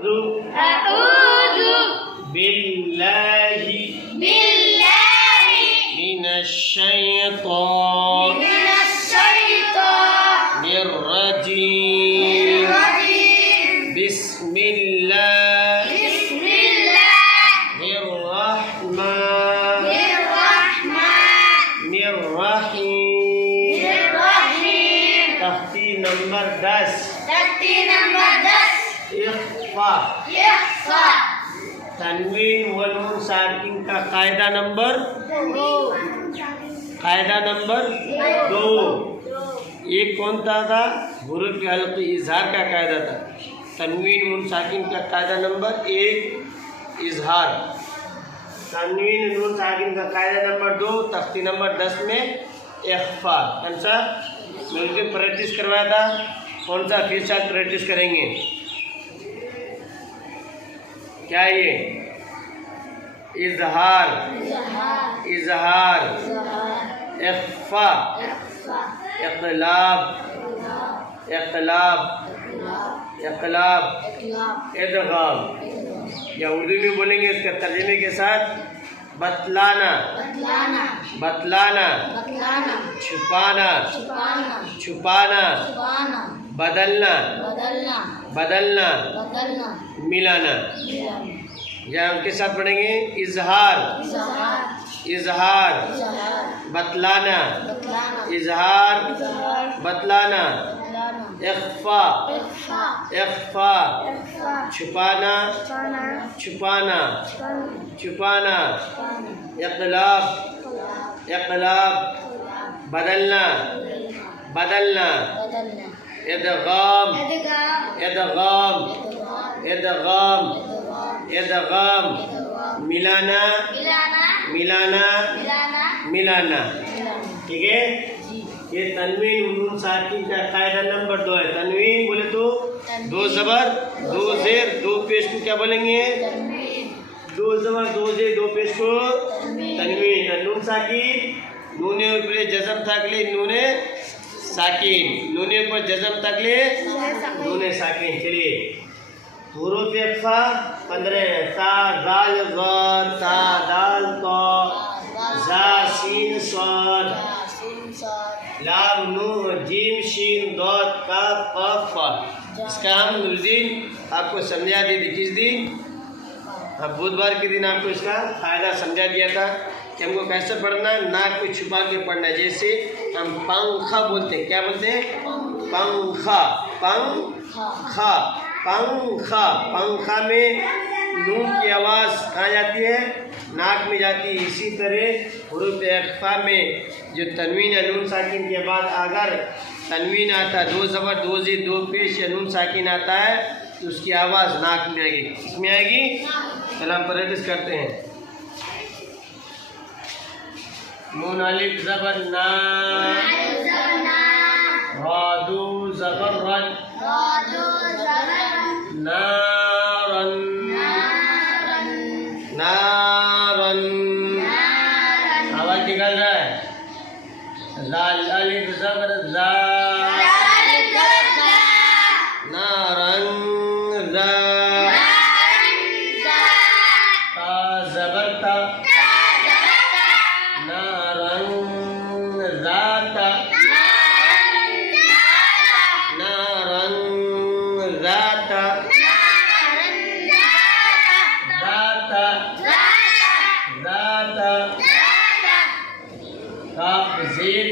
أعوذ بالله من الشيطان الرجيم بسم الله الرحمن الرحيم تختی نمبر 10 اخفا تنوین و نون ساکن کا قاعدہ نمبر 2 یہ کون تھا حروف حلقی اظہار کا قاعدہ تھا. تنوین نون ساکن کا قاعدہ نمبر 1 اظہار. تنوین نون ساکن کا قاعدہ نمبر 2 تختی نمبر 10 میں اخفا. کون سا مل کے پریکٹس کروایا تھا, کون سا پھر ساتھ پریکٹس کریں گے؟ کیا یہ اظہار اخفا اقلاب ادغام. یا اردو میں بولیں گے اس کے ترجمے کے ساتھ بتلانا چھپانا بدلنا ملانا. یا ان کے ساتھ پڑھیں گے اظہار بتلانا اخفا چھپانا اقلاب بدلنا ادغام ملانا. ٹھیک ہے, یہ تنوین نون ساکن کا قاعدہ نمبر 2 ہے. تنوین بولے تو 2 زبر 2 زیر 2 پیش کو کیا بولیں گے؟ 2 زبر 2 زیر 2 پیش کو تنوین. نون ساکن نون پر جزم تکلے نون ساکن پر جزم تکلے نون ساکن. چلیے حروف اخفا 15 ہیں. تا دال ظا تا دال طا زا سین صاد لام نون جیم شین ضاد کاف قاف فا. اس کا ہم اس دن آپ کو سمجھا دی تھی. کس دن؟ بدھوار کے دن آپ کو اس کا فائدہ سمجھا دیا تھا کہ ہم کو کیسے پڑھنا ہے, ناک کو چھپا کے پڑھنا ہے. جیسے ہم پنکھا بولتے ہیں, کیا بولتے ہیں؟ پنکھا میں نون کی آواز کہاں جاتی ہے؟ ناک میں جاتی ہے. اسی طرح حروف اخفا میں جو تنوین یا نون ساکن کے بعد اگر تنوین آتا ہے 2 زبر 2 زیر 2 پیش یا نون ساکن آتا ہے تو اس کی آواز ناک میں آئے گی. کس میں آئے گی؟ چلو ہم پریکٹس کرتے ہیں. نون الف زبر نا را دو زبر رن نارن آواز نکل رہا ہے. زال الف زبر زا نارن زا تا زبر تا نارن ذاتا کاف زیر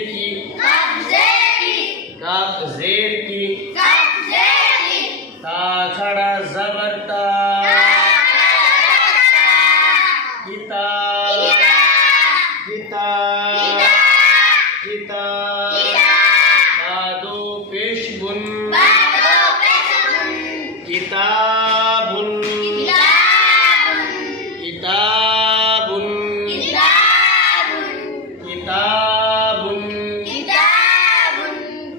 کی تا کھڑا زبر تا دادو پیش بن کتاب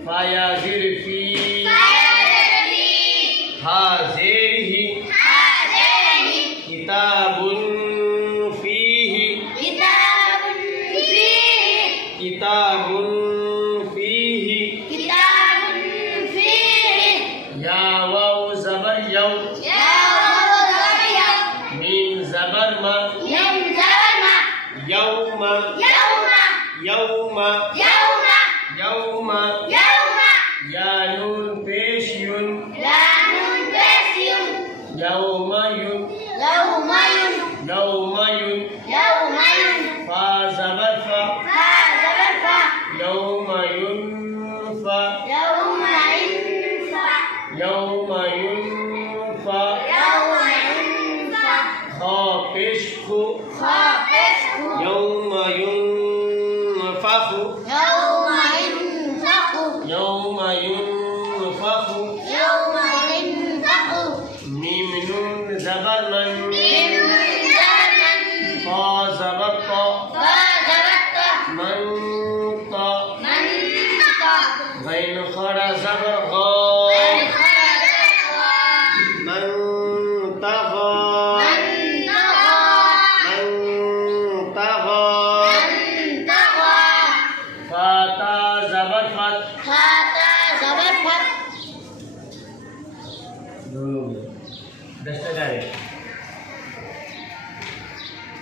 فایا زر فی حاضر ہی کتاب فیہ یا واو زبر یو يومين يومين يومين يومين فا زبر فا فا يوم ينفع يوم ينفع يوم ينفع يوم ينفع خا پیش خو خافسه يوم ينفخ يوم ينفخ يوم ينفخ يوم ينفخ ميم نون زبر من من زمن طا زبر طا فجرت من طا من غين خرا زبر غا من طغى من طغى فاتا زبر فت دستگاری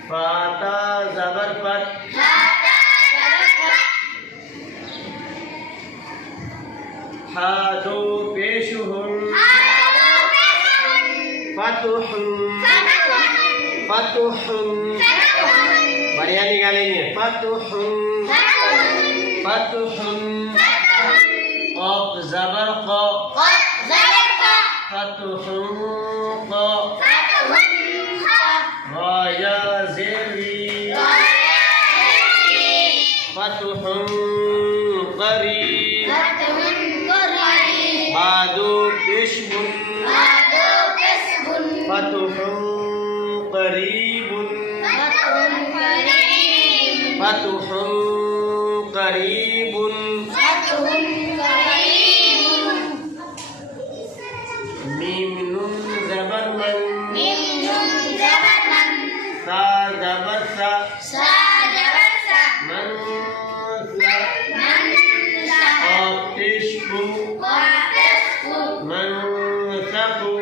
فاتا زبر فت حادو پیشہن فتح فتح بڑھیا نکالیں گے فتح فتح قاف زبر قا فتح قا رایا زیری فتح قریب بادو کشب فتح قریب فتح قریب میم نون زبر من سا زبر سا من سا قاف کشب من سقو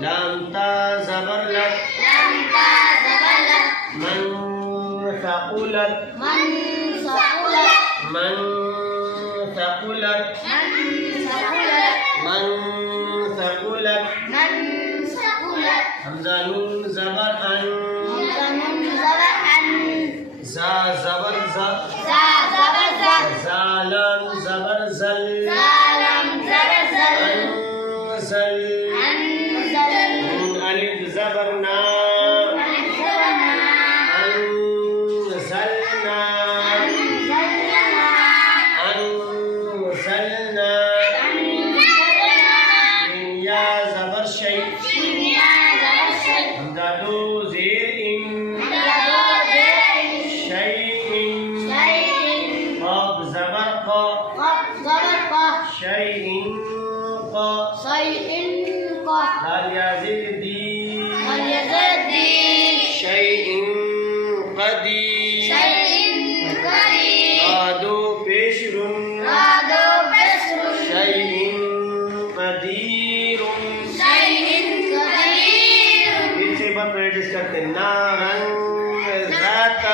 لام تا زبر لت من ثقلت من ثقلت من ثقلت حمزہ نون زبر ان زا زبر زا زالم زبر زل انزل نون الف زبر نا انزلنا انزلنا من یا زبر شيء حمزہ دو زیر ان شيء قاف زبر قا شيء قا دال یا زیر دی شيء قدير قادو پیشر شيء قدير پیچھے بات پریکٹس کرتے ہیں نارن ذات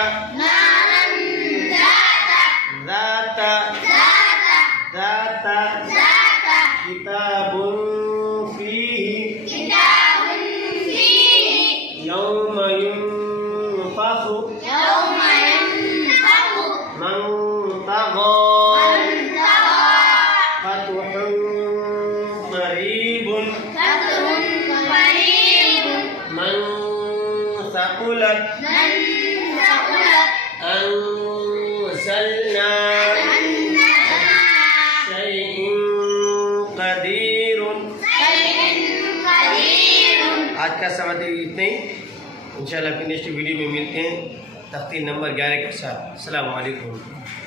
ذات ذات کتاب فیہ یوم ينفخ من طغى فتح قریب من ثقلت أنزلنا شيء قدير آج کا سبق اتنے ہی انشاءاللہ پھر نیکسٹ ویڈیو میں ملتے ہیں تختی نمبر 11 کے ساتھ. السلام علیکم.